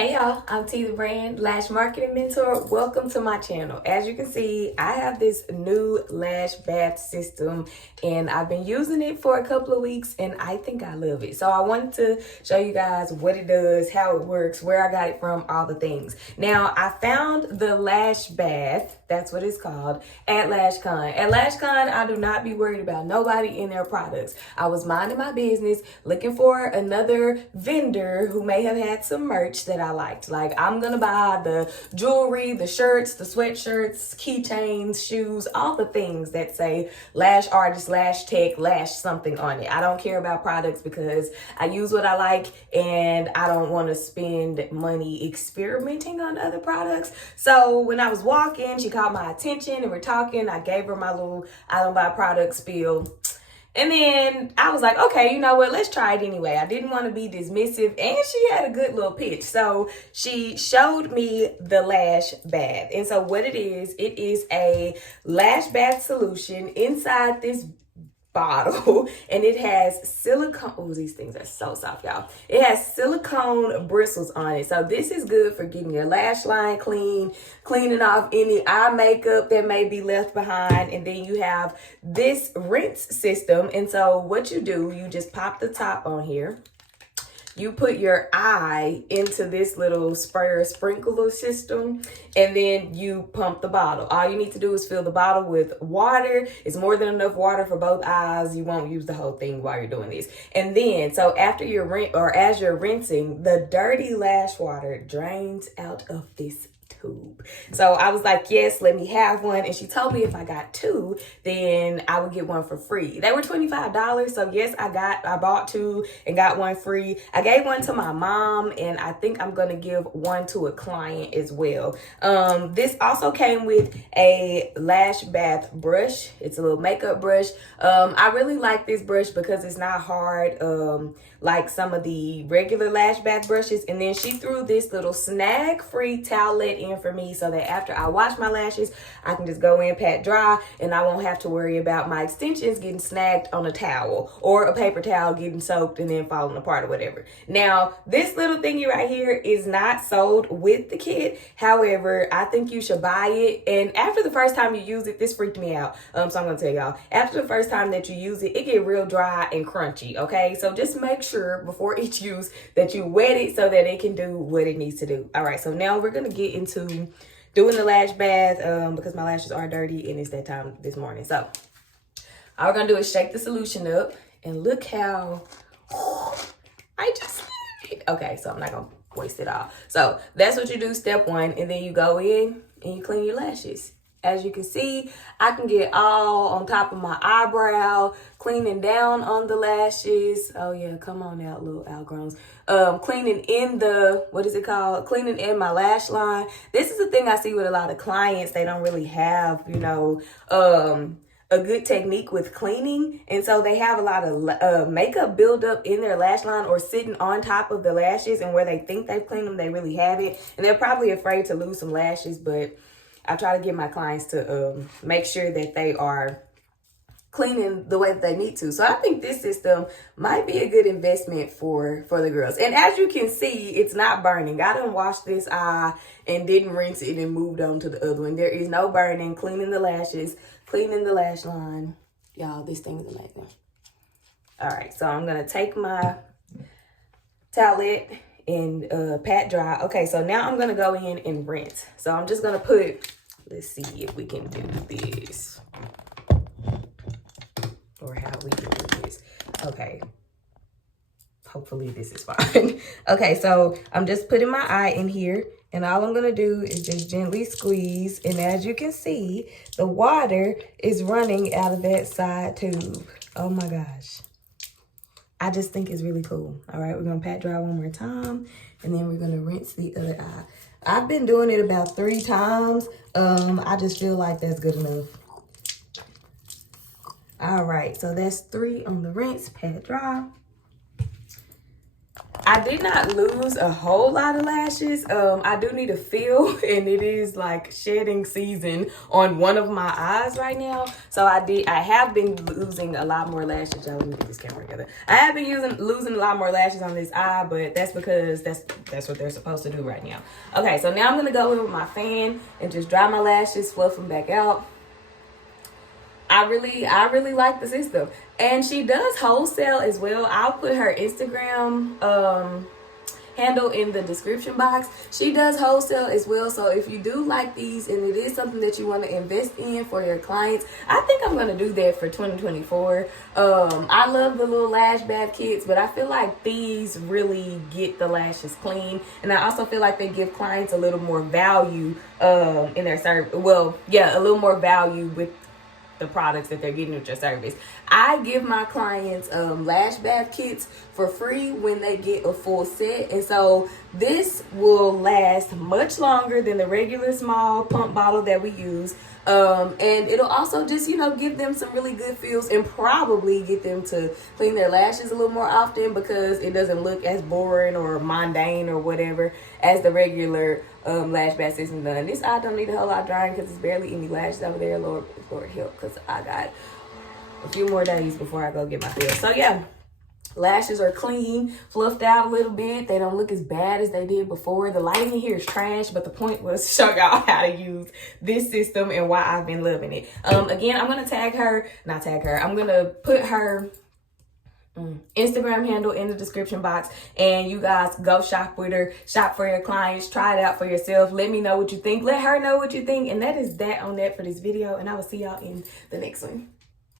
Hey y'all, I'm T the Brand Lash Marketing Mentor. Welcome to my channel. As you can see, I have this new lash bath system and I've been using it for a couple of weeks and I think I love it. So I wanted to show you guys what it does, how it works, where I got it from, all the things. Now, I found the lash bath, that's what it's called, at LashCon. At LashCon, I do not be worried about nobody in their products. I was minding my business, looking for another vendor who may have had some merch that I liked. Like, I'm gonna buy the jewelry, the shirts, the sweatshirts, keychains, shoes, all the things that say lash artist, lash tech, lash something on it. I don't care about products because I use what I like and I don't want to spend money experimenting on other products. So when I was walking, she caught my attention and we're talking. I gave her my little I don't buy product spiel. And then I was like, okay, you know what? Let's try it anyway. I didn't want to be dismissive and she had a good little pitch. So she showed me the lash bath. And so what it is a lash bath solution inside this bottle and it has silicone. Oh, these things are so soft, y'all. It has silicone bristles on it. So this is good for getting your lash line clean, cleaning off any eye makeup that may be left behind. And then you have this rinse system. And so what you do, you just pop the top on here. You put your eye into this little sprayer sprinkler system and then you pump the bottle. All you need to do is fill the bottle with water. It's more than enough water for both eyes. You won't use the whole thing while you're doing this. And then, so after as you're rinsing, the dirty lash water drains out of this tube. So I was like, yes, let me have one. And she told me if I got two, then I would get one for free. They were $25. So yes, I bought two and got one free. I gave one to my mom and I think I'm going to give one to a client as well. This also came with a lash bath brush. It's a little makeup brush. I really like this brush because it's not hard like some of the regular lash bath brushes. And then she threw this little snag-free towelette in for me so that after I wash my lashes, I can just go in, pat dry, and I won't have to worry about my extensions getting snagged on a towel or a paper towel getting soaked and then falling apart or whatever. Now, this little thingy right here is not sold with the kit. However, I think you should buy it. And after the first time you use it, this freaked me out. So I'm gonna tell y'all, after the first time that you use it, it get real dry and crunchy, okay? So just make sure before each use that you wet it so that it can do what it needs to do. All right, so now we're gonna get into doing the lash bath because my lashes are dirty and it's that time this morning. So all we're gonna do is shake the solution up and look how I just okay, so I'm not gonna waste it all. So that's what you do, step one, and then you go in and you clean your lashes. As you can see, I can get all on top of my eyebrow, cleaning down on the lashes. Oh yeah, come on out, little outgrowns. Cleaning in the, what is it called? Cleaning in my lash line. This is the thing I see with a lot of clients. They don't really have, you know, a good technique with cleaning. And so they have a lot of makeup buildup in their lash line or sitting on top of the lashes, and where they think they've cleaned them, they really haven't. And they're probably afraid to lose some lashes, but I try to get my clients to make sure that they are cleaning the way that they need to. So I think this system might be a good investment for the girls. And as you can see, it's not burning. I done washed this eye and didn't rinse it and moved on to the other one. There is no burning. Cleaning the lashes, cleaning the lash line. Y'all, this thing is amazing. All right, so I'm going to take my towelette and pat dry. Okay, so now I'm gonna go in and rinse. So I'm just gonna put, let's see if we can do this or how we can do this. Okay, hopefully this is fine. Okay, so I'm just putting my eye in here and all I'm gonna do is just gently squeeze, and as you can see, the water is running out of that side tube. Oh my gosh. I just think it's really cool. All right, we're gonna pat dry one more time, and then we're gonna rinse the other eye. I've been doing it about 3 times. I just feel like that's good enough. All right, so that's 3 on the rinse, pat dry. I did not lose a whole lot of lashes. I do need a fill, and it is like shedding season on one of my eyes right now. So I have been losing a lot more lashes. Y'all, let me get this camera together. I have been losing a lot more lashes on this eye, but that's because that's what they're supposed to do right now. Okay, so now I'm gonna go in with my fan and just dry my lashes, fluff them back out. I really like the system. And she does wholesale as well. I'll put her Instagram handle in the description box. She does wholesale as well. So if you do like these and it is something that you want to invest in for your clients, I think I'm going to do that for 2024. I love the little lash bath kits, but I feel like these really get the lashes clean. And I also feel like they give clients a little more value in their service. Well, yeah, a little more value with the products that they're getting with your service. I give my clients lash bath kits for free when they get a full set, and so this will last much longer than the regular small pump bottle that we use, and it'll also just, you know, give them some really good feels and probably get them to clean their lashes a little more often because it doesn't look as boring or mundane or whatever as the regular lash bath system done. This eye don't need a whole lot of drying because it's barely any lashes over there. Lord help, because I got a few more days before I go get my fill. So yeah, lashes are clean, fluffed out a little bit. They don't look as bad as they did before. The lighting in here is trash, but the point was to show y'all how to use this system and why I've been loving it. Again, I'm gonna I'm gonna put her Instagram handle in the description box, and you guys go shop with her, shop for your clients, try it out for yourself. Let me know what you think, let her know what you think, and that is that on that for this video, and I will see y'all in the next one.